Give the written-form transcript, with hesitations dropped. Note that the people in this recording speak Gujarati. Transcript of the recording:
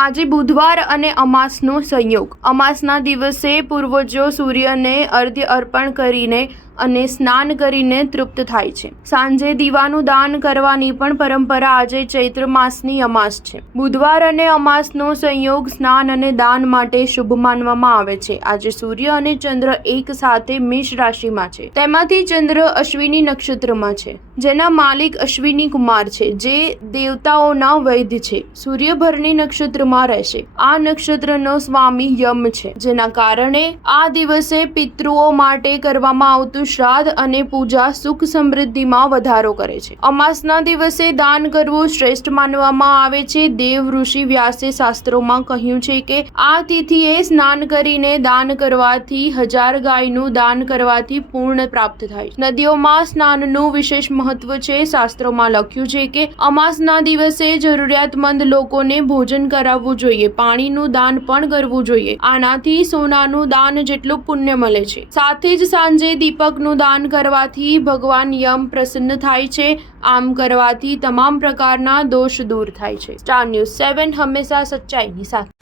આજે બુધવાર અને અમાસનો સંયોગ। અમાસના દિવસે પૂર્વજો સૂર્યને અર્ઘ્ય અર્પણ કરીને અને સ્નાન કરીને તૃપ્ત થાય છે। સાંજે દીવાનું દાન કરવાની પણ પરંપરા આજે ચૈત્ર માસની અમાસ છે। બુધવાર અને અમાસનો સંયોગ સ્નાન અને દાન માટે શુભ માનવામાં આવે છે। આજે સૂર્ય અને ચંદ્ર એક સાથે મેષ રાશિમાં છે। તેમાંથી ચંદ્ર અશ્વિની નક્ષત્રમાં છે, જેના માલિક અશ્વિની કુમાર છે, જે દેવતાઓના વૈદ્ય છે। સૂર્ય ભરની નક્ષત્રમાં રહેશે। આ નક્ષત્રનો સ્વામી યમ છે, જેના કારણે આ દિવસે પિતૃઓ માટે કરવામાં આવતું શ્રાદ્ધ અને પૂજા સુખ સમૃદ્ધિમાં વધારો કરે છે। અમાસના દિવસે દાન કરવું શ્રેષ્ઠ માનવામાં આવે છે। દેવ ઋષિ વ્યાસે શાસ્ત્રોમાં કહ્યું છે કે આ તિથિએ સ્નાન કરીને દાન કરવાથી 1000 ગાયનું દાન કરવાથી પૂર્ણ પ્રાપ્ત થાય છે। નદીઓમાં સ્નાનનું વિશેષ મહત્વ છે। શાસ્ત્રોમાં લખ્યું છે કે અમાસના દિવસે જરૂરિયાતમંદ લોકોને ભોજન કરાવવું જોઈએ, પાણીનું દાન પણ કરવું જોઈએ। આનાથી સોનાનું દાન જેટલું પુણ્ય મળે છે। સાથે જ સાંજે દીપકનું દાન કરવાથી ભગવાન યમ પ્રસન્ન થાય છે। આમ કરવાથી તમામ પ્રકારના દોષ દૂર થાય છે। સ્ટાર ન્યૂઝ 7 હંમેશા સચ્ચાઈની સાથે।